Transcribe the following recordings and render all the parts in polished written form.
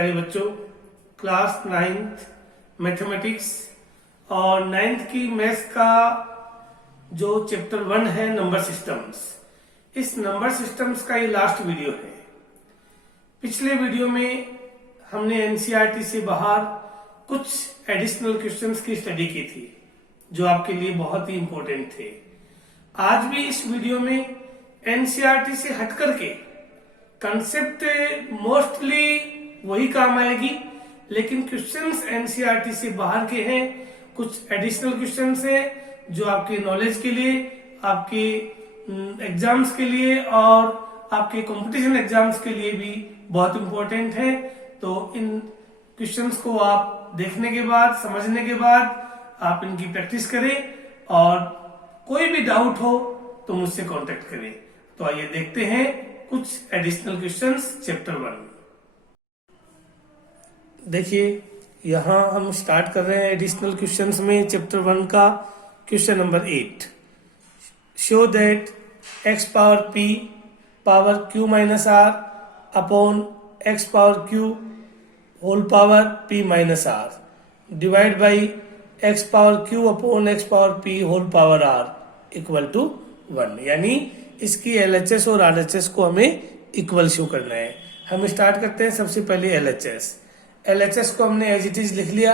प्यारे बच्चों, class 9th mathematics और 9th की मैथ्स का जो चैप्टर 1 है नंबर सिस्टम्स, इस नंबर सिस्टम्स का ये लास्ट वीडियो है। पिछले वीडियो में हमने एनसीईआरटी से बाहर कुछ एडिशनल क्वेश्चंस की स्टडी की थी जो आपके लिए बहुत ही इंपॉर्टेंट थे। आज भी इस वीडियो में एनसीईआरटी से हट करके कंसेप्ट मोस्टली वही काम आएगी, लेकिन क्वेश्चंस एनसीईआरटी से बाहर के हैं। कुछ एडिशनल क्वेश्चंस हैं जो आपके नॉलेज के लिए, आपके एग्जाम्स के लिए और आपके कंपटीशन एग्जाम्स के लिए भी बहुत इंपॉर्टेंट है। तो इन क्वेश्चंस को आप देखने के बाद, समझने के बाद आप इनकी प्रैक्टिस करें और कोई भी डाउट हो तो मुझसे कांटेक्ट करें। तो आइए देखते हैं कुछ एडिशनल क्वेश्चंस चैप्टर 1। देखिए, यहां हम स्टार्ट कर रहे हैं एडिशनल क्वेश्चंस में चैप्टर 1 का question number 8। Show that x power p power q minus r upon x power q whole power p minus r divide by x power q upon x power p whole power r equal to 1। यानी इसकी LHS और RHS को हमें equal show करना है। हम start करते हैं सबसे पहले LHS को हमने एज इट इज लिख लिया।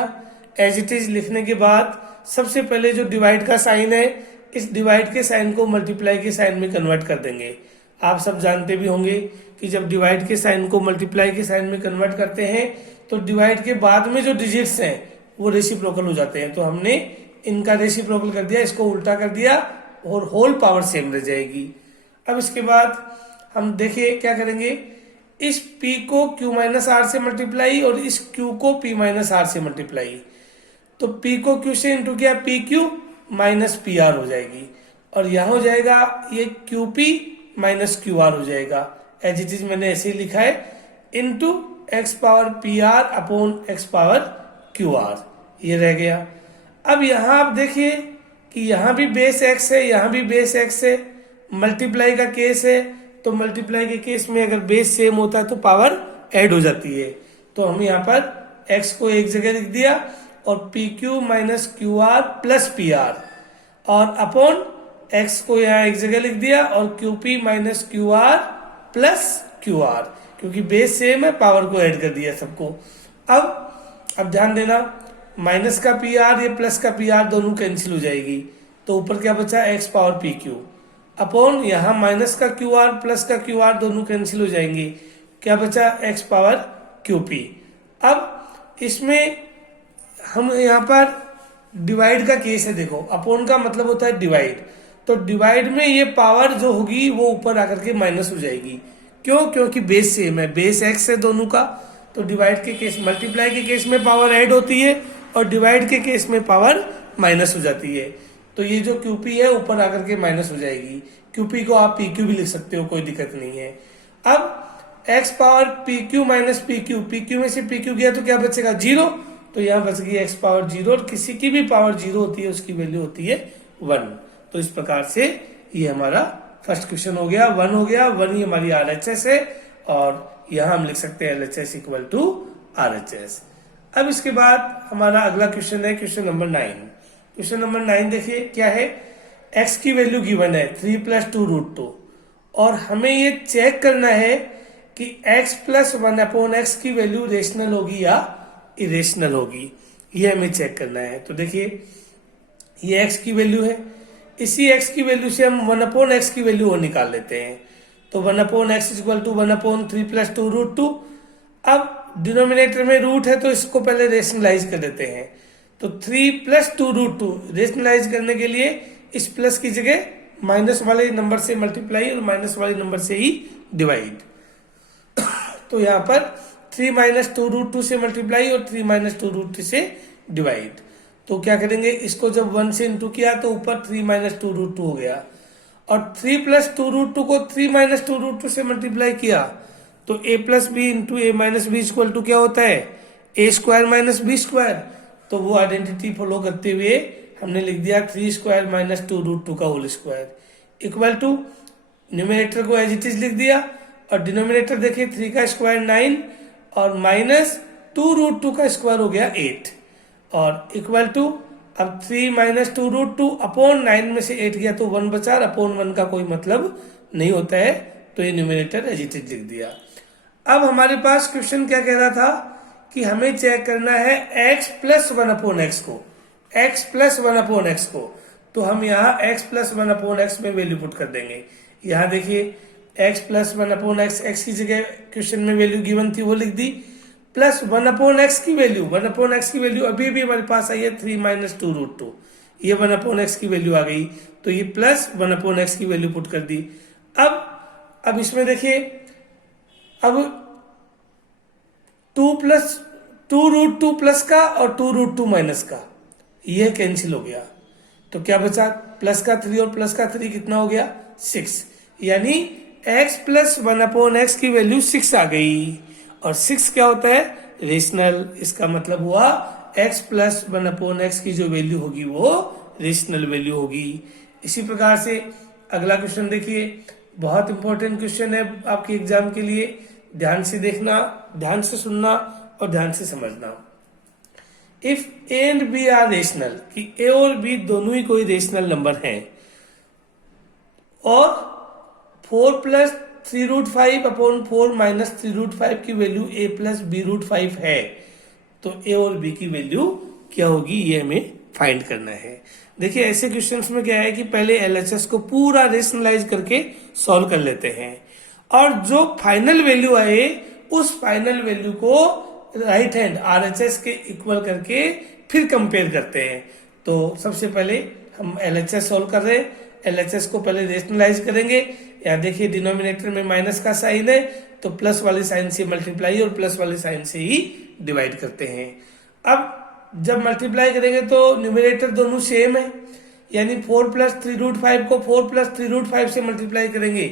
एज इट इज लिखने के बाद सबसे पहले जो डिवाइड का साइन है, इस डिवाइड के साइन को मल्टीप्लाई के साइन में कन्वर्ट कर देंगे। आप सब जानते भी होंगे कि जब डिवाइड के साइन को मल्टीप्लाई के साइन में कन्वर्ट करते हैं तो डिवाइड के बाद में जो डिजिट्स हैं वो रेसिप्रोकल हो जाते हैं। तो हमने इनका रेसिप्रोकल कर दिया, इसको उल्टा कर दिया और होल पावर सेम रह जाएगी। अब इसके बाद हम देखिए क्या करेंगे, इस p को q माइनस आर से मल्टीप्लाई और इस q को p माइनस आर से मल्टीप्लाई। तो p को q से इंटू किया, P Q minus P R हो जाएगी और यहां हो जाएगा ये QP माइनस क्यू आर हो जाएगा। एज इट इज मैंने ऐसे ही लिखा है, into x power P R upon x power Q R, ये रह गया। अब यहां आप देखिए कि यहां भी बेस x है, यहां भी बेस x है, मल्टीप्लाई का केस है। तो मल्टीप्लाई के केस में अगर बेस सेम होता है तो पावर ऐड हो जाती है। तो हम यहाँ पर x को एक जगह लिख दिया और P Q minus Q R plus P R और अपॉन x को यहाँ एक जगह लिख दिया और Q P minus Q R plus Q R, क्योंकि बेस सेम है पावर को ऐड कर दिया सबको। अब ध्यान देना, माइनस का पी आर ये प्लस का पी आर दोनों कैंसिल हो जाएगी। तो ऊपर क्या बचा, x power P Q upon यहाँ माइनस का क्यू आर प्लस का क्यू आर दोनों कैंसिल हो जाएंगे। क्या बचा, x पावर क्यू पी। अब इसमें हम यहाँ पर डिवाइड का केस है, देखो अपोन का मतलब होता है डिवाइड। तो डिवाइड में ये पावर जो होगी वो ऊपर आकर के माइनस हो जाएगी। क्यों? क्योंकि बेस सेम है, बेस x है दोनों का। तो डिवाइड के केस, मल्टीप्लाई के केस में पावर ऐड होती है और डिवाइड के केस में पावर माइनस हो जाती है। तो ये जो QP है ऊपर आकर के माइनस हो जाएगी। QP को आप PQ भी लिख सकते हो, कोई दिक्कत नहीं है। अब x power PQ minus PQ, PQ में से PQ गया तो क्या बचेगा, 0। तो यहाँ बच गई x पावर 0 और किसी की भी पावर 0 होती है उसकी वैल्यू होती है 1। तो इस प्रकार से ये हमारा फर्स्ट क्वेश्चन हो गया, 1 हो गया। 1 ही हमारी RHS है और यहाँ हम लिख सकते हैं LHS इक्वल टू RHS। अब इसके बाद हमारा अगला क्वेश्चन है क्वेश्चन नंबर 9। क्वेश्चन नंबर 9 देखिए क्या है, x की वैल्यू गिवन है 3 प्लस 2 रूट 2 और हमें ये चेक करना है कि x प्लस 1 अपॉन एक्स की वैल्यू रेशनल होगी या इरेशनल होगी, ये हमें चेक करना है। तो देखिए ये x की वैल्यू है, इसी x की वैल्यू से हम 1 अपॉन एक्स की वैल्यू और निकाल लेते हैं। तो 1 upon x equal to 1 upon 3 plus 2 root 2। अब डिनोमिनेटर में रूट है तो इसको पहले रेशनलाइज कर देते हैं। तो 3 प्लस 2 रूट 2 रेशनलाइज करने के लिए इस प्लस की जगह माइनस वाले नंबर से मल्टीप्लाई और माइनस वाले नंबर से ही डिवाइड। तो यहाँ पर 3 माइनस 2 रूट 2 से मल्टीप्लाई और 3 माइनस 2 रूट 3 से डिवाइड। तो क्या करेंगे, इसको जब 1 से इंटू किया तो ऊपर 3 माइनस 2 रूट 2 हो गया और 3 प्लस 2 रूट 2 को 3 माइनस 2 रूट 2 से मल्टीप्लाई किया तो a plus B into A minus B equal to क्या होता है, a square minus B square. तो वो आइडेंटिटी फॉलो करते हुए हमने लिख दिया 3 स्क्वायर माइनस 2 रूट 2 का whole square equal to, numerator को एज इट इज लिख दिया और डिनोमिनेटर देखिए 3 का स्क्वायर 9 और माइनस 2√2 का स्क्वायर हो गया 8 और इक्वल टू अब 3 माइनस 2√2 अपॉन 9 में से 8 गया तो 1 बचा और अपॉन 1 का कोई मतलब नहीं होता है, तो ये न्यूमरेटर एज इट इज लिख दिया। अब हमारे पास क्वेश्चन क्या कह रहा था कि हमें चेक करना है x प्लस 1/x को, x प्लस 1/x को, तो हम यहाँ x प्लस 1/x में वैल्यू पुट कर देंगे। यहाँ देखिए x प्लस 1/x, x की जगह क्वेश्चन में वैल्यू गिवन थी वो लिख दी, प्लस 1/x की वैल्यू, 1/x की वैल्यू अभी भी हमारे पास आई है 3 माइनस 2√2, ये 1/x की वैल्यू आ गई, तो ये प्लस 1/x की वैल्यू पुट कर दी। अब इसमें देखिए, अब 2√2 प्लस का और 2√2 माइनस का ये कैंसिल हो गया, तो क्या बचा, प्लस का 3 और प्लस का 3 कितना हो गया 6, यानी x प्लस 1/x की वैल्यू 6 आ गई, और 6 क्या होता है रेशनल, इसका मतलब हुआ x प्लस 1/x की जो वैल्यू होगी वो रेशनल वैल्यू होगी। इसी प्रकार से अगला क्वेश्चन देखिए, बहुत इंपॉर्टेंट क्वेश्चन है आपके एग्जाम के लिए, ध्यान से देखना, ध्यान से सुनना और ध्यान से समझना। If A and B are rational, कि ए और बी दोनों ही कोई रेशनल नंबर हैं, और 4 प्लस 3√5 अपॉन 4 माइनस 3√5 की वैल्यू a प्लस b√5 है, तो a और b की वैल्यू क्या होगी ये हमें फाइंड करना है। देखिए ऐसे क्वेश्चंस में क्या है कि पहले LHS को पूरा रेशनलाइज करके सॉल्व कर लेते हैं, और जो फाइनल वैल्यू आए उस फाइनल वैल्यू को राइट हैंड RHS के इक्वल करके फिर कंपेयर करते हैं। तो सबसे पहले हम LHS सॉल्व कर रहे हैं, LHS को पहले रेशनलाइज करेंगे। यहाँ देखिए डिनोमिनेटर में माइनस का साइन है, तो प्लस वाले साइन से मल्टीप्लाई और प्लस वाले साइन से ही डिवाइड करते हैं। अब जब मल्टीप्लाई करेंगे तो न्यूमरेटर दोनों सेम है, यानी 4 प्लस 3√5 को 4 प्लस 3√5 से मल्टीप्लाई करेंगे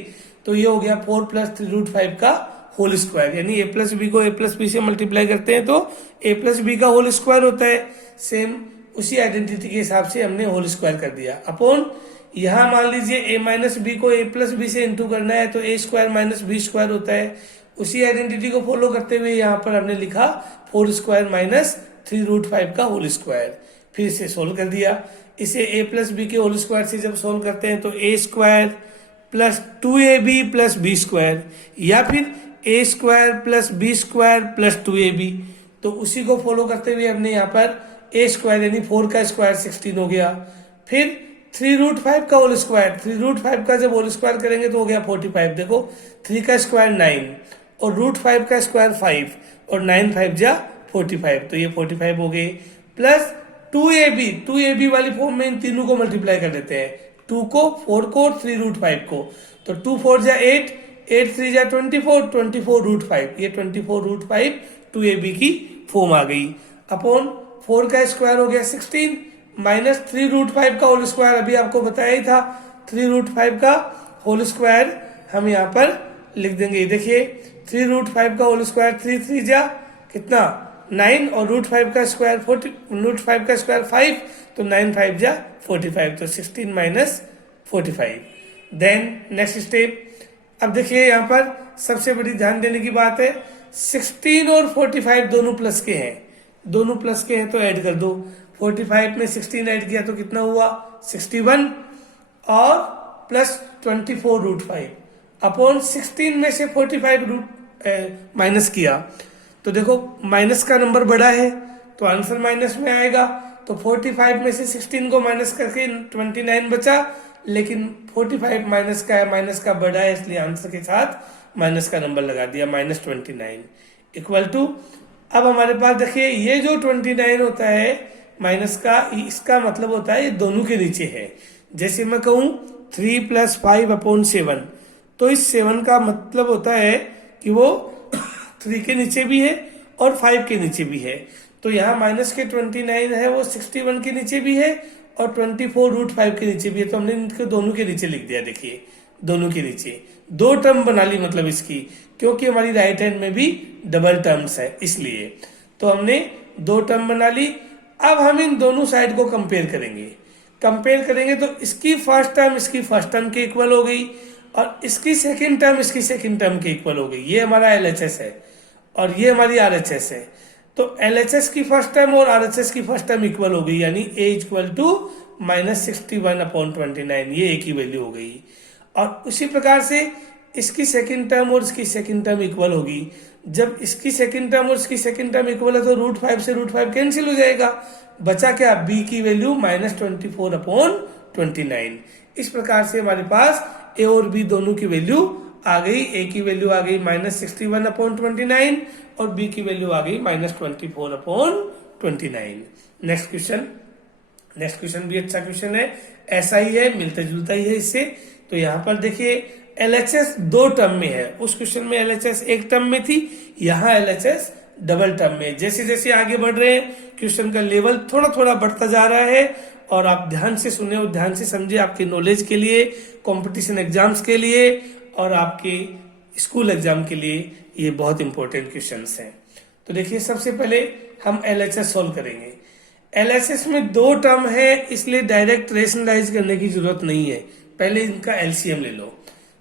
तो ये हो गया 4 प्लस 3√5 का होल स्क्वायर, यानी a प्लस बी को a प्लस बी से मल्टीप्लाई करते हैं तो a प्लस बी का होल स्क्वायर होता है। सेम उसी आइडेंटिटी के हिसाब से हमने होल स्क्वायर कर दिया। अपॉन यहाँ मान लीजिए a माइनस बी को a प्लस बी से इंटू करना है तो a square minus B square होता है। उसी आइडेंटिटी को फॉलो करते हुए यहाँ पर हमने लिखा 4 स्क्वायर माइनस 3√5 का होल स्क्वायर, फिर से सोल्व कर दिया। इसे a प्लस बी के होल स्क्वायर से जब सोल्व करते हैं तो a square plus 2ab plus b square, या फिर a square plus b square plus 2ab, तो उसी को फॉलो करते हुए हमने यहाँ पर a स्क्वायर यानी 4 का स्क्वायर 16 हो गया। फिर 3√5 का होल स्क्वायर, 3√5 का जब होल स्क्वायर करेंगे तो हो गया 45। देखो 3 का स्क्वायर 9 और √5 का स्क्वायर 5 और 9 5 जा 45, तो ये 45 हो गए। प्लस 2ab वाली फॉर्म में इन तीनों को मल्टीप्लाई कर देते हैं, 2 को 4 को और 3√5 को, तो 2 4 जा 8, 8 3 जा 24, 24√5, ये 24√5 2ab की फॉर्म आ गई। अपॉन 4 का स्क्वायर हो गया 16 माइनस 3√5 का होल स्क्वायर, अभी आपको बताया ही था 3√5 का होल स्क्वायर हम यहाँ पर लिख देंगे। देखिए 3√5 का होल स्क्वायर 3 3 जा कितना 9 और √5 का स्क्वायर 40, √5 का स्क्वायर 5, तो 9 5 जा 45, तो 16 माइनस 45। देन नेक्स्ट स्टेप, अब देखिए यहाँ पर सबसे बड़ी ध्यान देने की बात है, 16 और 45 दोनों प्लस के हैं, दोनों प्लस के हैं तो ऐड कर दो। 45 में 16 ऐड किया तो कितना हुआ 61 और प्लस 24√5 अपॉन 16 में से 45 माइनस किया तो देखो माइनस का नंबर बड़ा है तो आंसर माइनस में आएगा। तो 45 में से 16 को माइनस करके 29 बचा, लेकिन 45 माइनस का है, माइनस का बड़ा है, इसलिए आंसर के साथ माइनस का नंबर लगा दिया, -29 इक्वल टू। अब हमारे पास देखिए ये जो 29 होता है माइनस का, इसका मतलब होता है ये दोनों के नीचे है। जैसे मैं कहूँ 3 + 5 अपॉन 7, तो इस 7 का मतलब होता है कि वो 3 के नीचे भी है और 5 के नीचे भी है। तो यहाँ माइनस के 29 है वो 61 के नीचे भी है और 24√5 के नीचे भी है, तो हमने इनके दोनों के नीचे लिख दिया। देखिए दोनों के नीचे दो टर्म बना ली, मतलब इसकी, क्योंकि हमारी राइट हैंड में भी डबल टर्म्स है इसलिए, तो हमने दो टर्म बना ली। अब हम इन दोनों साइड को कंपेयर करेंगे तो इसकी फर्स्ट टर्म इसकी फर्स्ट टर्म के इक्वल हो गई और इसकी सेकंड टर्म इसकी सेकंड टर्म के इक्वल हो गई। ये हमारा LHS है। और ये हमारी RHS है। तो LHS की फर्स्ट टर्म और RHS की फर्स्ट टर्म इक्वल हो गई, यानी A इक्वल टू -61/29, ये एक ही वैल्यू हो गई। और उसी प्रकार से इसकी सेकंड टर्म और इसकी सेकंड टर्म इक्वल होगी। जब इसकी सेकंड टर्म और इसकी सेकंड टर्म इक्वल है तो √5 से √5 कैंसिल हो जाएगा, बचा क्या, B की वैल्यू -24/29। इस प्रकार से हमारे पास A और B दोनों की वैल्यू आ गई। A की वैल्यू आ गई -61/29 और B की वैल्यू आ गई -24/29। नेक्स्ट क्वेश्चन भी अच्छा क्वेश्चन है, ऐसा ही है, मिलता जुलता ही है इससे। तो यहाँ पर देखिए LHS 2 टर्म में है, उस क्वेश्चन में LHS 1 टर्म में थी, यहाँ LHS डबल टर्म में। जैसे जैसे आगे बढ़ रहे हैं क्वेश्चन का लेवल थोड़ा थोड़ा बढ़ता जा रहा है, और आप ध्यान से सुने और ध्यान से समझे, आपके नॉलेज के लिए, कंपटीशन एग्जाम्स के लिए और आपके स्कूल एग्जाम के लिए ये बहुत इंपॉर्टेंट क्वेश्चंस हैं। तो देखिए सबसे पहले हम LHS सॉल्व करेंगे। LHS में 2 टर्म है, इसलिए डायरेक्ट रेशनलाइज करने की जरूरत नहीं है, पहले इनका LCM ले लो।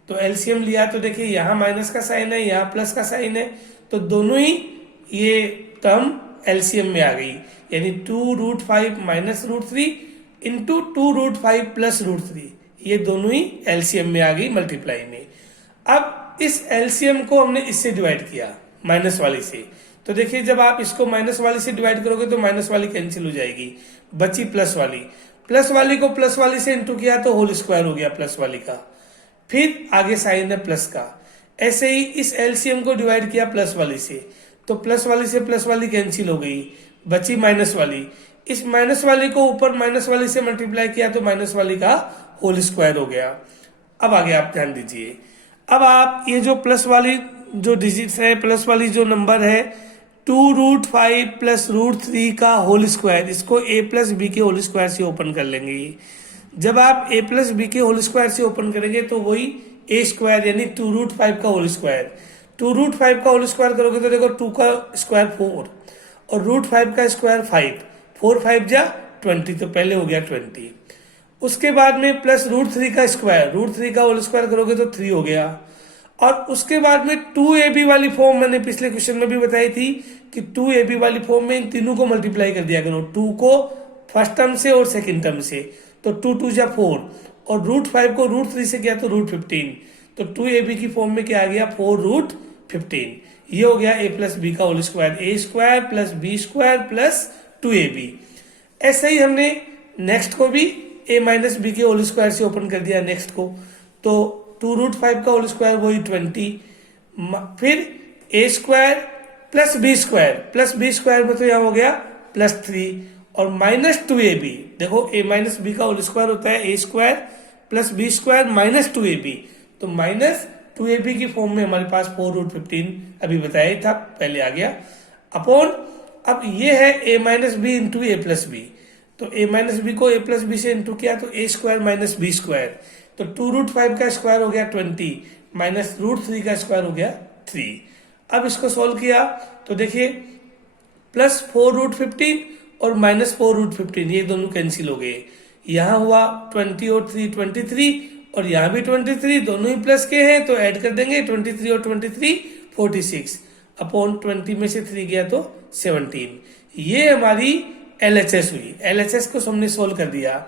तो LCM लिया तो देखिए यहाँ माइनस का साइन है, यहाँ प्लस का साइन है, तो दोनों ही ये टर्म LCM में आ गई, यानी 2√5 -√3 इंटू 2√5 + √3, ये दोनों ही LCM में आ गई मल्टीप्लाई में। अब इस LCM को हमने इससे डिवाइड किया, माइनस वाली से। तो देखिए जब आप इसको माइनस वाली से डिवाइड करोगे तो माइनस वाली कैंसिल हो जाएगी, बची प्लस वाली। प्लस वाली को प्लस वाली से इंटू किया तो होल स्क्वायर हो गया प्लस वाली का, फिर आगे साइन है प्लस का। ऐसे ही इस LCM को डिवाइड किया प्लस वाली से, तो प्लस वाली से प्लस वाली कैंसिल हो गई, बची माइनस वाली। इस माइनस वाली को ऊपर माइनस वाली से मल्टीप्लाई किया तो माइनस वाली का होल स्क्वायर हो गया। अब आगे आप ध्यान दीजिए, अब आप ये जो प्लस वाली जो डिजिट्स है, प्लस वाली जो नंबर है 2√5 + √3 का होल स्क्वायर, इसको A + B के होल स्क्वायर से ओपन कर लेंगे। जब आप A + B के होल स्क्वायर से ओपन करेंगे तो वही A² यानी 2√5 का होल स्क्वायर। 2√5 का होल स्क्वायर करोगे तो देखो 2 का स्क्वायर 4 और √5 का स्क्वायर 5, 4 5 जा 20, तो पहले हो गया 20। उसके बाद में प्लस √3 का स्क्वायर, √3 का होल स्क्वायर करोगे तो 3 हो गया। और उसके बाद में 2AB वाली फॉर्म मैंने पिछले क्वेश्चन में भी बताई थी कि 2AB वाली फॉर्म में इन तीनों को मल्टीप्लाई कर दिया करो, 2 को फर्स्ट टर्म से और सेकंड टर्म से, तो 2 2 जा 4 और √5 को √3 से किया तो √15, तो 2AB की फॉर्म में क्या आ गया 4√15। ये हो गया A + B का whole square, A² + B² + 2AB। ऐसे ही हमने नेक्स्ट को भी A - B के होल स्क्वायर से ओपन कर दिया नेक्स्ट को, तो 2√5 का होल स्क्वायर वही 20, फिर A² + B² में तो यहाँ हो गया +3 और -2AB। देखो A - B का होल स्क्वायर होता है A² + B² - 2AB, तो -2AB की फॉर्म में हमारे पास 4√15 अभी बताया ही था, पहले आ गया अपॉन। अब ये है A - B into A + B, तो A - B को A + B से इंटू किया तो A² - B², तो 2√5 का स्क्वायर हो गया 20 माइनस √3 का स्क्वायर हो गया 3। अब इसको सोल्व किया तो देखिए +4√15 और -4√15 ये दोनों कैंसिल हो गए। यहाँ हुआ 20 और 3 23 और यहाँ भी 23, दोनों ही प्लस के हैं तो ऐड कर देंगे 23 और 23 46 अपॉन 20 में से 3 गया तो 17। ये हमारी LHS हुई। LHS को हमने सोल्व कर दिया।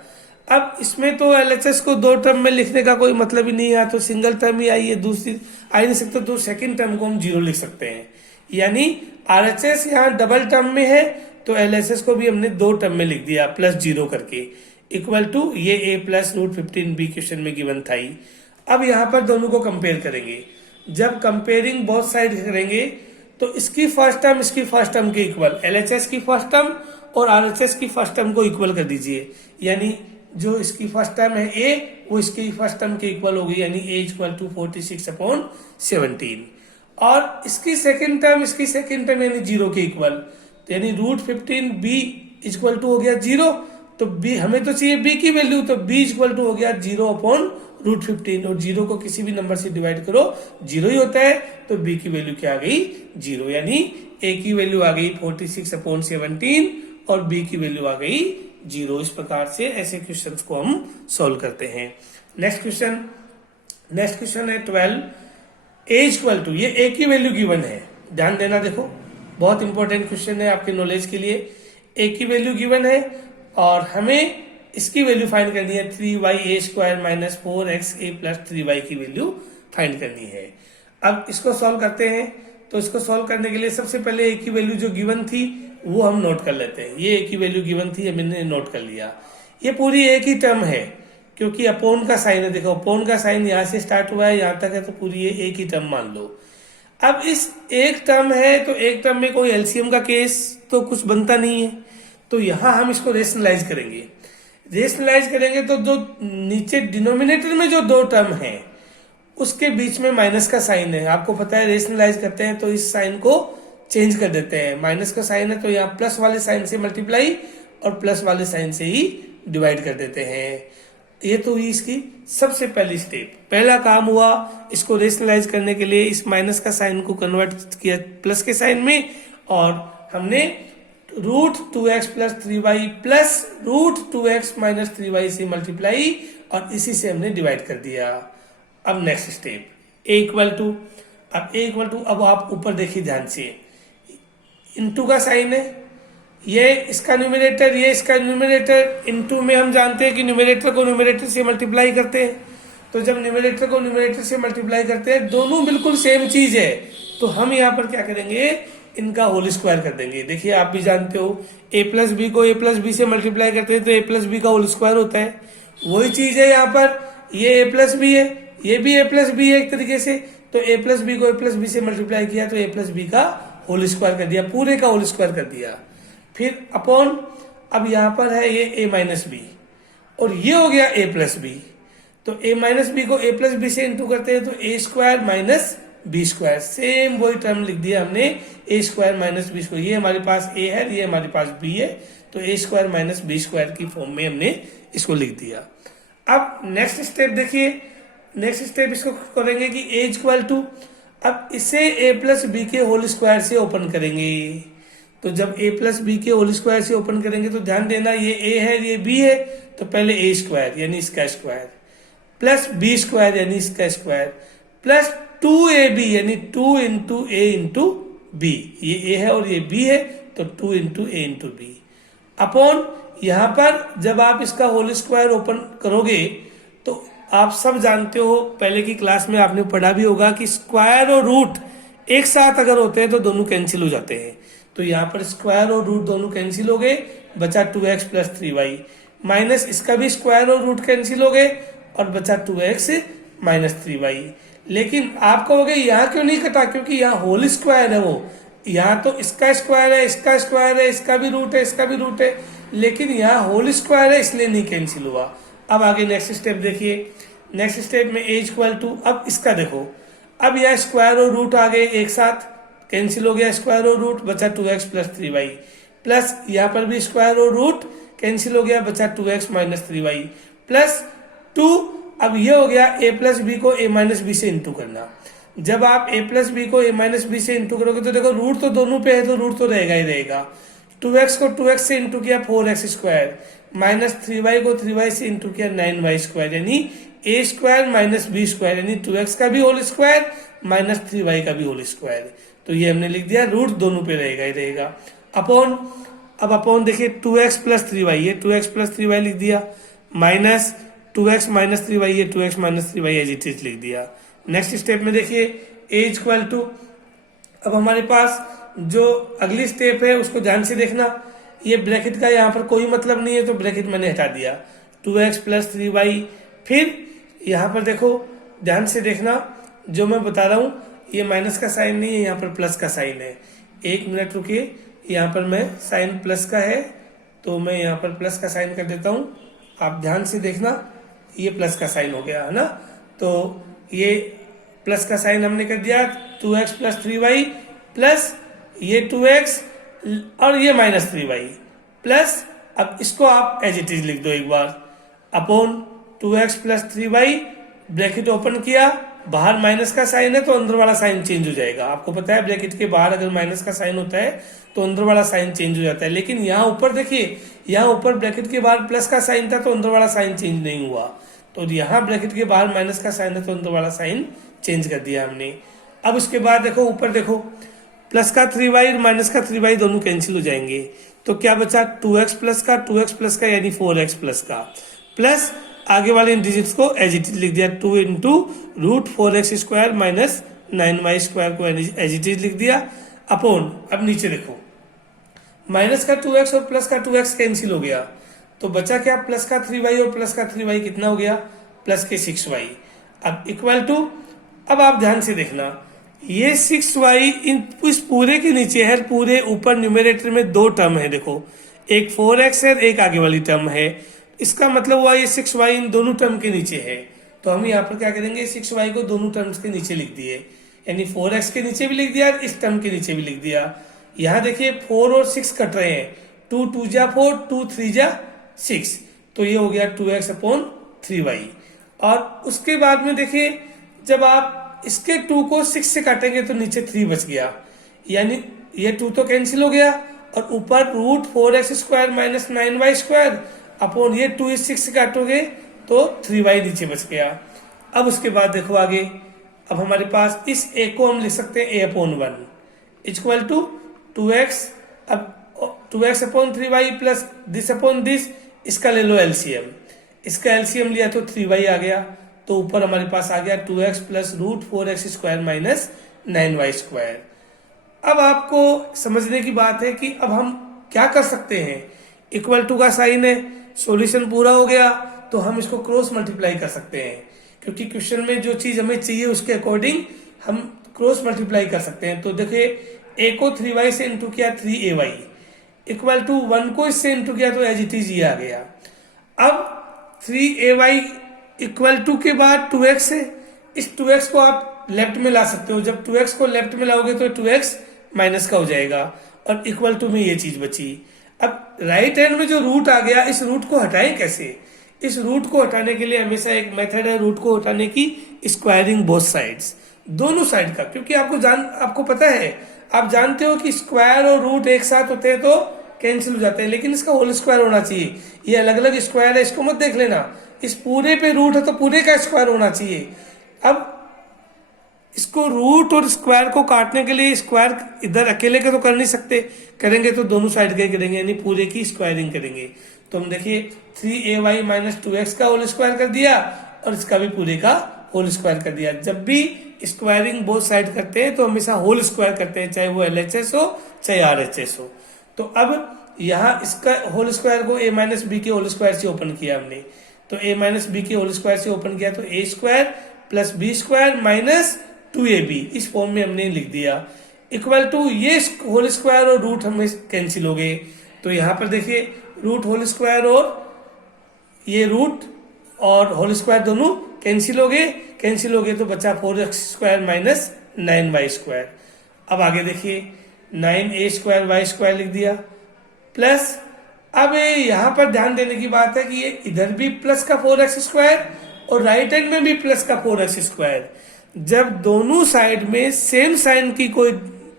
अब इसमें तो LHS को 2 टर्म में लिखने का कोई मतलब ही नहीं है, तो सिंगल टर्म ही आई है, दूसरी आ ही नहीं सकता, तो सेकंड टर्म को हम 0 लिख सकते हैं। यानी RHS यहाँ डबल टर्म में है तो LHS को भी हमने 2 टर्म में लिख दिया +0 करके, इक्वल टू ये A + √15B क्वेश्चन में गिवन था ही। अब यहाँ पर दोनों को कंपेयर करेंगे। जब कंपेयरिंग बोथ साइड करेंगे तो इसकी फर्स्ट टर्म इसकी फर्स्ट टर्म के इक्वल, LHS की फर्स्ट टर्म और RHS की फर्स्ट टर्म को इक्वल कर दीजिए, यानी जो इसकी फर्स्ट टर्म है A वो इसकी फर्स्ट टर्म के इक्वल होगी, यानी A = 46/17। और इसकी सेकंड टर्म इसकी सेकंड टर्म यानी 0 के इक्वल, तो यानी √15B = हो गया 0, तो B हमें तो चाहिए B की वैल्यू, तो B = हो गया 0/√15 और 0 को किसी भी नंबर से डिवाइड करो 0 ही होता है, तो B की वैल्यू क्या आ गई 0, यानी A की वैल्यू आ गई 46/17 और B की वैल्यू आ गई 0। इस प्रकार से ऐसे क्वेश्चंस को हम सॉल्व करते हैं। नेक्स्ट क्वेश्चन है 12। A = ये A की वैल्यू गिवन है, ध्यान देना, देखो बहुत इंपॉर्टेंट क्वेश्चन है आपके नॉलेज के लिए। ए की वैल्यू गिवन है और हमें इसकी वैल्यू फाइंड करनी है, 3y² minus 4xa plus 3y की वैल्यू फाइंड करनी है। अब इसको सॉल्व करते हैं। तो इसको सॉल्व करने के लिए सबसे पहले ए की वैल्यू जो गिवन थी वो हम नोट कर लेते हैं। ये ए की वैल्यू गिवन थी, हमने नोट कर लिया। ये पूरी एक ही टर्म है क्योंकि अपोन का साइन है। देखो अपोन का साइन यहाँ से स्टार्ट हुआ है यहाँ तक है, तो पूरी ये एक ही टर्म मान लो। अब इस एक टर्म है तो एक टर्म में कोई एलसीएम का केस तो कुछ बनता नहीं है, तो यहां हम इसको रेशनलाइज करेंगे। रेशनलाइज करेंगे तो जो नीचे डिनोमिनेटर में जो दो टर्म है उसके बीच में माइनस का साइन है। आपको पता है रेशनलाइज करते हैं तो इस साइन को चेंज कर देते हैं। माइनस का साइन है तो यहाँ प्लस वाले साइन से मल्टीप्लाई और प्लस वाले साइन से ही डिवाइड कर देते हैं। ये तो हुई इसकी सबसे पहली स्टेप, पहला काम हुआ। इसको रेशनलाइज करने के लिए इस माइनस का साइन को कन्वर्ट किया प्लस के साइन में और हमने √2x plus 3y plus √2x minus 3y से मल्टीप्लाई और इसी से हमने डिवाइड कर दिया। अब next step a equal to, अब a इक्वल टू, अब आप ऊपर देखिए ध्यान से, इनटू का साइन है, ये इसका न्यूमरेटर ये इसका न्यूमरेटर। इनटू में हम जानते हैं कि न्यूमरेटर को न्यूमरेटर से मल्टीप्लाई करते हैं, तो जब न्यूमरेटर को न्यूमरेटर से मल्टीप्लाई करते हैं दोनों बिल्कुल सेम चीज है, तो हम यहाँ पर क्या करेंगे, इनका होल स्क्वायर कर देंगे। देखिए आप भी जानते हो a प्लस बी को a प्लस बी से मल्टीप्लाई करते हैं तो a प्लस बी का होल स्क्वायर होता है। वही चीज है यहाँ पर, ये a प्लस बी है, ये भी a प्लस बी है एक तरीके से, तो a प्लस बी को a प्लस बी से मल्टीप्लाई किया तो a प्लस बी का होल स्क्वायर कर दिया, पूरे का होल स्क्वायर कर दिया। फिर अपॉन, अब यहाँ पर है ये a माइनस बी और ये हो गया a प्लस बी, तो a माइनस बी को a प्लस बी से इंटू करते हैं तो a square minus B square, same वही टर्म लिख दिया हमने, a square minus B square. ये हमारे पास a है, ये हमारे पास b है, तो a square minus B square की फॉर्म में हमने इसको लिख दिया। अब नेक्स्ट स्टेप देखिए, नेक्स्ट स्टेप इसको करेंगे कि a इक्वल टू, अब इसे a प्लस बी के होल स्क्वायर से ओपन करेंगे। तो जब a प्लस बी के होल स्क्वायर से ओपन करेंगे तो ध्यान देना ये a है ये b है, तो पहले a स्क्वायर यानी इसका स्क्वायर प्लस b स्क्वायर यानी इसका स्क्वायर प्लस 2ab यानी 2 इंटू a इंटू बी, ये a है और ये b है तो 2 into a into b upon, यहां पर जब आप इसका होल स्क्वायर ओपन करोगे तो आप सब जानते हो, पहले की क्लास में आपने पढ़ा भी होगा कि स्क्वायर और रूट एक साथ अगर होते हैं तो दोनों कैंसिल हो जाते हैं। तो यहाँ पर स्क्वायर और रूट दोनों कैंसिल हो गए, बचा 2x प्लस 3y माइनस इसका भी स्क्वायर और रूट कैंसिल हो गए और बचा 2x माइनस 3y। लेकिन आप कहोगे यहाँ क्यों नहीं कटा, क्योंकि यहाँ होल स्क्वायर है, वो यहाँ तो इसका स्क्वायर है, इसका स्क्वायर है, इसका भी रूट है, इसका भी रूट है, लेकिन यहाँ होल स्क्वायर है इसलिए नहीं कैंसिल हुआ। अब आगे नेक्स्ट स्टेप देखिए, नेक्स्ट स्टेप में a इक्वल टू, अब इसका देखो, अब यह स्क्वायर और रूट आ गए एक साथ, कैंसिल हो गया स्क्वायर और रूट, बचा 2x प्लस 3y प्लस यहाँ पर भी स्क्वायर और रूट कैंसिल हो गया, बचा 2x माइनस 3y प्लस 2। अब ये हो गया a प्लस बी को a माइनस बी से इंटू करना। जब आप a प्लस बी को a माइनस बी से इंटू करोगे तो देखो रूट तो दोनों पे है तो रूट तो रहेगा ही रहेगा। 2x को 2x से इंटू किया 4x स्क्वायर माइनस 3y को 3y से इंटू किया 9y स्क्वायर यानी a square minus B square यानी 2x का भी होल स्क्वायर माइनस 3y का भी होल स्क्वायर। तो ये हमने लिख दिया, रूट दोनों पे रहेगा ही रहेगा अपॉन, अब अपॉन देखिए 2x प्लस 3y, ये 2x प्लस 3y लिख दिया माइनस 2x माइनस 3y, ये 2x minus 3y as it is लिख दिया। नेक्स्ट स्टेप में देखिए a इक्वल टू, अब हमारे पास जो अगली स्टेप है उसको ध्यान से देखना, ये ब्रैकेट का यहाँ पर कोई मतलब नहीं है तो ब्रैकेट मैंने हटा दिया, 2x प्लस 3y। फिर यहाँ पर देखो ध्यान से देखना, जो मैं बता रहा हूँ ये माइनस का साइन नहीं है, यहाँ पर प्लस का साइन है। एक मिनट रुकिए, यहाँ पर मैं साइन प्लस का है तो मैं यहाँ पर प्लस का साइन कर देता हूँ, आप ध्यान से देखना, ये प्लस का साइन हो गया है ना, तो ये प्लस का साइन हमने कर दिया, 2x प्लस 3y प्लस ये 2x और ये माइनस 3y प्लस, अब इसको आप एज इट इज लिख दो एक बार, upon 2x plus 3y bracket open किया, बाहर माइनस का साइन है तो अंदर वाला साइन चेंज हो जाएगा। आपको पता है ब्रैकेट के बाहर अगर माइनस का साइन होता है तो अंदर वाला साइन चेंज हो जाता है, लेकिन यहाँ ऊपर देखिए, यहाँ ऊपर ब्रैकेट के बाहर प्लस का साइन था तो अंदर वाला साइन चेंज नहीं हुआ, तो यहाँ ब्रैकेट के बाहर माइनस का साइन है तो अंदर वाला साइन चेंज कर दिया हमने। अब उसके बाद देखो ऊपर देखो, प्लस का 3y और माइनस का 3y दोनों कैंसिल हो जाएंगे, तो क्या बचा 2x प्लस का यानी 4x प्लस का, प्लस आगे वाले इन डिजिट्स को एज इट इज लिख दिया, 2 into root 4x square minus 9y square को एज इट इज लिख दिया अपॉन, अब नीचे देखो माइनस का 2x और प्लस का 2x कैंसिल हो गया, तो बचा क्या प्लस का 3y और प्लस का 3y कितना हो गया प्लस के 6y। अब इक्वल टू, अब आप ध्यान से देखना ये 6y इस पूरे के नीचे है, पूरे ऊपर न्यूमरेटर में दो टर्म है, देखो एक 4x है एक आगे वाली टर्म है, इसका मतलब हुआ ये 6y इन दोनों टर्म के नीचे है, तो हम यहाँ पर क्या करेंगे 6y को दोनों टर्म्स के नीचे लिख दिए, यानी 4x के नीचे भी लिख दिया इस टर्म के नीचे भी लिख दिया। यहाँ देखिए 4 और 6 कट रहे हैं, 2 2 जा 4, 2 3 जा 6, तो ये हो गया 2x अपॉन 3y। और उसके बाद में देखिए जब आप इसके 2 को 6 से काटेंगे तो नीचे 3 बच गया, यानी ये 2 तो कैंसिल हो गया और ऊपर root 4x square minus 9y square upon ये 2 इस 6 से काटोगे तो 3y नीचे बच गया। अब उसके बाद देखो आगे, अब हमारे पास इस a को हम लिख सकते हैं a upon 1 equal to 2x, अब 2x upon 3y plus this upon this, इसका ले लो एलसीएम, इसका एलसीएम लिया तो 3y आ गया, तो ऊपर हमारे पास आ गया 2x plus root 4x square minus 9y square. अब आपको समझने की बात है कि अब हम क्या कर सकते हैं, इक्वल टू का साइन है, सॉल्यूशन पूरा हो गया तो हम इसको क्रॉस मल्टीप्लाई कर सकते हैं, क्योंकि क्वेश्चन में जो चीज हमें चाहिए उसके अकॉर्डिंग हम क्रॉस मल्टीप्लाई कर सकते हैं। तो देखिए a को 3y से इंटू किया 3ay इक्वल टू 1 को इससे इंटू किया तो एज इट इज ये आ गया। अब 3ay इक्वल टू के बाद 2x है, इस 2x को आप लेफ्ट में ला सकते हो, जब 2x को लेफ्ट में लाओगे तो 2x माइनस का हो जाएगा और इक्वल टू में ये चीज बची। अब राइट हैंड में जो रूट आ गया, इस रूट को हटाएं कैसे, इस रूट को हटाने के लिए हमेशा एक मेथड है रूट को हटाने की, स्क्वायरिंग बोथ साइड्स, दोनों साइड का, क्योंकि आपको पता है, आप जानते हो कि स्क्वायर और रूट एक साथ होते हैं तो कैंसिल हो जाते हैं, लेकिन इसका होल स्क्वायर होना चाहिए, ये अलग अलग स्क्वायर है इसको मत देख लेना, इस पूरे पे रूट है तो पूरे का स्क्वायर होना चाहिए। अब इसको रूट और स्क्वायर को काटने के लिए स्क्वायर इधर अकेले के तो कर नहीं सकते, करेंगे तो दोनों साइड के करेंगे, यानी पूरे की स्क्वायरिंग करेंगे। तो हम देखिए 3ay माइनस 2x का होल स्क्वायर कर दिया और इसका भी पूरे का होल स्क्वायर कर दिया। जब भी स्क्वायरिंग बोथ साइड करते हैं तो हमेशा होल स्क्वायर करते हैं, चाहे वो LHS हो चाहे RHS हो। तो अब यहाँ इसका होल स्क्वायर को a माइनस बी के होल स्क्वायर से ओपन किया हमने, तो a माइनस बी के होल स्क्वायर से ओपन किया तो a square plus b square minus 2ab, इस फॉर्म में हमने लिख दिया इक्वल टू ये होल स्क्वायर और रूट हमें कैंसिल हो गए, तो यहाँ पर देखिए रूट होल स्क्वायर और ये रूट और होल स्क्वायर दोनों कैंसिल हो गए तो बचा 4x square minus 9y square. अब आगे देखिए 9a स्क्वायर y स्क्वायर लिख दिया प्लस, अब यहाँ पर ध्यान देने की बात है कि ये इधर भी प्लस का 4x स्क्वायर और राइट हैंड में भी प्लस का 4x स्क्वायर, जब दोनों साइड में सेम साइन की कोई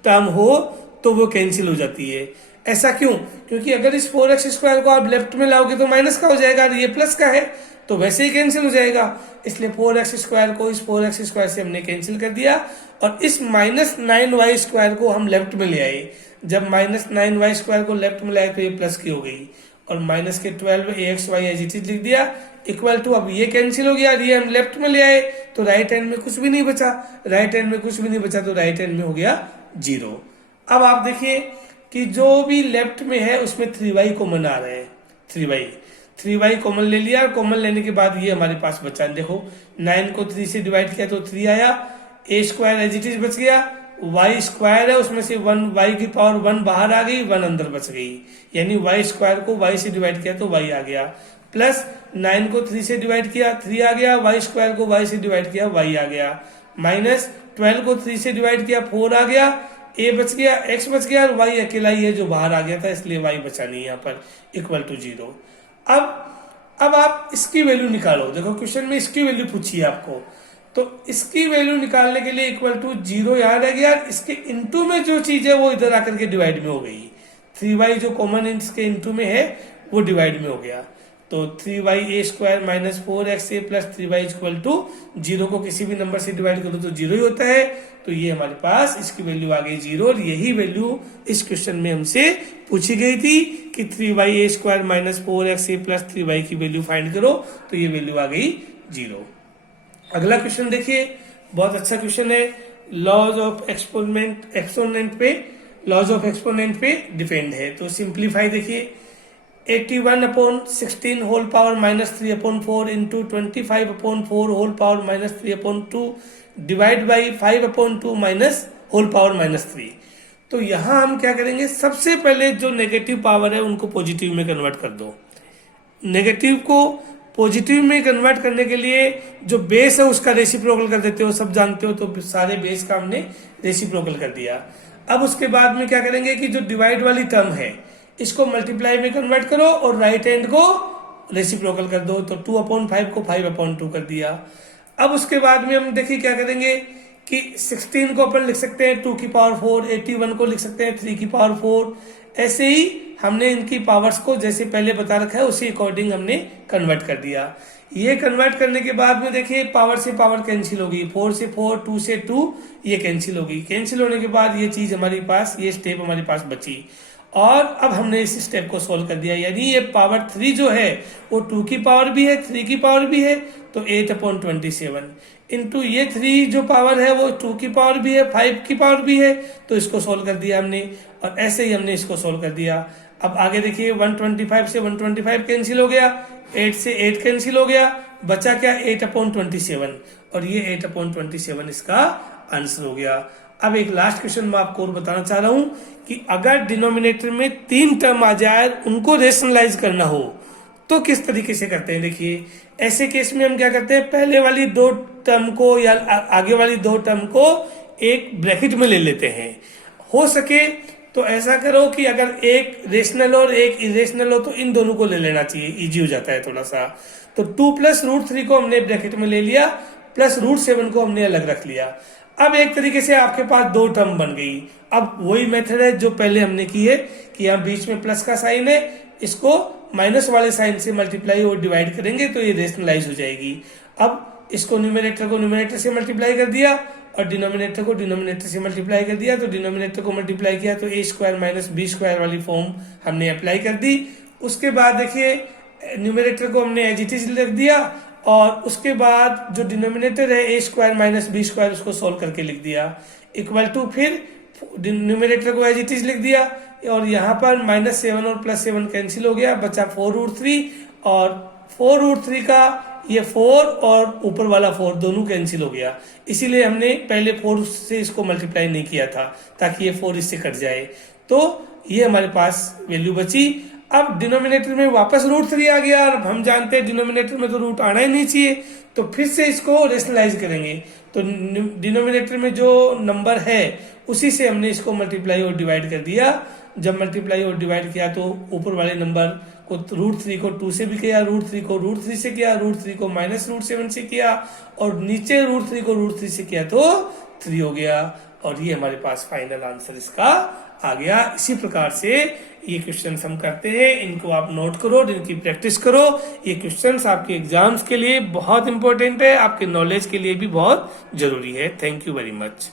टर्म हो तो वो कैंसिल हो जाती है। ऐसा क्यों, क्योंकि अगर इस 4x स्क्वायर को आप लेफ्ट में लाओगे तो माइनस का हो जाएगा, ये प्लस का है तो वैसे ही कैंसिल हो जाएगा, इसलिए 4x स्क्वायर को इस 4x स्क्वायर से हमने कैंसिल कर दिया और इस माइनस 9y स्क्वायर को हम लेफ्ट में ले आए। जब माइनस 9y स्क्वायर को लेफ्ट में लाए तो ये प्लस की हो गई और माइनस के 12 एज इट इज लिख दिया इक्वल टू, अब ये कैंसिल हो गया, ये हम लेफ्ट में ले आए तो राइट हैंड में कुछ भी नहीं बचा, तो राइट हैंड में हो गया 0। अब आप देखिए कि जो भी लेफ्ट में है उसमें 3y कॉमन आ रहे हैं, 3y कॉमन ले लिया, कॉमन लेने के बाद ये हमारे पास बचा, देखो 9 को 3 से डिवाइड किया तो 3 आया, a square as it is बच गया, y स्क्वायर है उसमें से 1 y की पावर 1 बाहर आ गई, 1 अंदर बच गई, यानी y स्क्वायर को y से डिवाइड किया तो y आ गया, प्लस 9 को 3 से डिवाइड किया 3 आ गया, y स्क्वायर को y से डिवाइड किया y आ गया, माइनस 12 को 3 से डिवाइड किया 4 आ गया, a बच गया, x बच गया और y अकेला ही है जो बाहर आ गया था, इसलिए y बचा नहीं यहाँ पर इक्वल टू 0। अब आप इसकी वैल्यू निकालो, देखो क्वेश्चन में इसकी वैल्यू पूछी है आपको, तो इसकी वैल्यू निकालने के लिए इक्वल टू 0 याद है यार, इसके इनटू में जो चीज है वो इधर आकर के डिवाइड में हो गई, 3y जो कॉमन इसके इनटू में है वो डिवाइड में हो गया, तो 3y² minus 4xa plus 3y equal to 0 को किसी भी नंबर से डिवाइड करो तो 0 ही होता है। तो ये हमारे पास इसकी वैल्यू आ गई 0 और यही वैल्यू इस क्वेश्चन में हमसे पूछी गई थी कि 3y² minus 4xa plus 3y की वैल्यू फाइंड करो, तो ये वैल्यू आ गई 0। अगला क्वेश्चन देखिए, बहुत अच्छा क्वेश्चन है। लॉज ऑफ एक्सपोनेंट पे डिपेंड है। तो सिंप्लीफाई देखिए, 81/16 whole power minus 3/4 into 25/4 whole power minus 3/2 divide by 5/2 minus whole power minus 3। तो यहां हम क्या करेंगे, सबसे पहले जो नेगेटिव पावर है उनको पॉजिटिव में कन्वर्ट कर दो। नेगेटिव को पॉजिटिव में कन्वर्ट करने के लिए जो बेस है उसका रेसिप्रोकल कर देते हो, सब जानते हो, तो सारे बेस का हमने रेसिप्रोकल कर दिया। अब उसके बाद में क्या करेंगे कि जो डिवाइड वाली टर्म है इसको मल्टीप्लाई में कन्वर्ट करो और राइट हैंड को रेसिप्रोकल कर दो, तो 2/5 को 5/2 कर दिया। अब उसके बाद में हम देखिए क्या करेंगे कि 16 को अपन लिख सकते हैं 2 की पावर 4, 81 को लिख सकते हैं 3 की पावर 4। ऐसे ही हमने इनकी पावर्स को जैसे पहले बता रखा है उसी अकॉर्डिंग हमने कन्वर्ट कर दिया। ये कन्वर्ट करने के बाद में देखिए पावर से पावर कैंसिल होगी, 4 से 4, 2 से 2 ये कैंसिल होगी। कैंसिल होने के बाद ये चीज हमारे पास, ये स्टेप हमारे पास बची और अब हमने इस स्टेप को सोल्व कर दिया। यानी ये पावर 3 जो है वो 2 की पावर भी है, 3 की पावर भी है, तो 8/27 इंटू ये 3 जो पावर है वो 2 की पावर भी है, 5 की पावर भी है, तो इसको सोल्व कर दिया हमने और ऐसे ही हमने इसको सोल्व कर दिया। अब आगे देखिए 125 से 125 कैंसिल हो गया, 8 से 8 कैंसिल हो गया, बचा क्या 8/27 और ये 8/27 इसका आंसर हो गया। अब एक लास्ट क्वेश्चन मैं आपको और बताना चाह रहा हूं कि अगर डिनोमिनेटर में 3 टर्म आ जाए उनको रेशनलाइज करना हो तो किस तरीके से करते हैं। देखिए ऐसे केस में हम क्या करते हैं, पहले वाली 2 टर्म को या आगे वाली 2 टर्म को एक ब्रैकेट में ले लेते हैं। हो सके तो ऐसा करो कि अगर एक रेशनल और एक इरेशनल हो तो इन दोनों को ले लेना चाहिए, इजी हो जाता है थोड़ा सा। तो 2 + √3 को हमने ब्रैकेट में ले लिया, प्लस √7 को हमने अलग रख लिया। अब एक तरीके से आपके पास 2 टर्म बन गई। अब वही मेथड है जो पहले हमने की है कि यहाँ बीच में प्लस का साइन है, इसको माइनस वाले साइन से मल्टीप्लाई और डिवाइड करेंगे तो ये रेशनलाइज हो जाएगी। अब इसको न्यूमरेटर को न्यूमरेटर से मल्टीप्लाई कर दिया और डिनोमिनेटर को डिनोमिनेटर से मल्टीप्लाई कर दिया, तो डिनोमिनेटर को मल्टीप्लाई किया तो a² - b² वाली फॉर्म हमने अप्लाई कर दी। उसके बाद देखिए न्यूमरेटर को हमने एज इट इज लिख दिया और उसके बाद जो डिनोमिनेटर है a² - b² उसको सोल्व करके लिख दिया, इक्वल टू फिर न्यूमरेटर को एज इट इज लिख दिया और यहाँ पर -7 और +7 कैंसिल हो गया, बचा 4√3 और 4√3 का ये 4 और ऊपर वाला 4 दोनों कैंसिल हो गया। इसीलिए हमने पहले 4 से इसको मल्टीप्लाई नहीं किया था ताकि ये 4 इससे कट जाए। तो ये हमारे पास वैल्यू बची। अब डिनोमिनेटर में वापस √3 आ गया और हम जानते हैं डिनोमिनेटर में तो रूट आना ही नहीं चाहिए, तो फिर से इसको रेशनलाइज करेंगे। तो डिनोमिनेटर में जो नंबर है उसी से हमने इसको मल्टीप्लाई और डिवाइड कर दिया। जब मल्टीप्लाई और डिवाइड किया तो ऊपर वाले नंबर को √3 को 2 से भी किया, √3 को √3 से किया, √3 को -√7 से किया और नीचे √3 को √3 से किया तो 3 हो गया और ये हमारे पास फाइनल आंसर इसका आ गया। इसी प्रकार से ये क्वेश्चंस हम करते हैं, इनको आप नोट करो, इनकी प्रैक्टिस करो। ये क्वेश्चंस आपके एग्जाम्स के लिए बहुत इंपॉर्टेंट है, आपके नॉलेज के लिए भी बहुत जरूरी है। Thank you very much.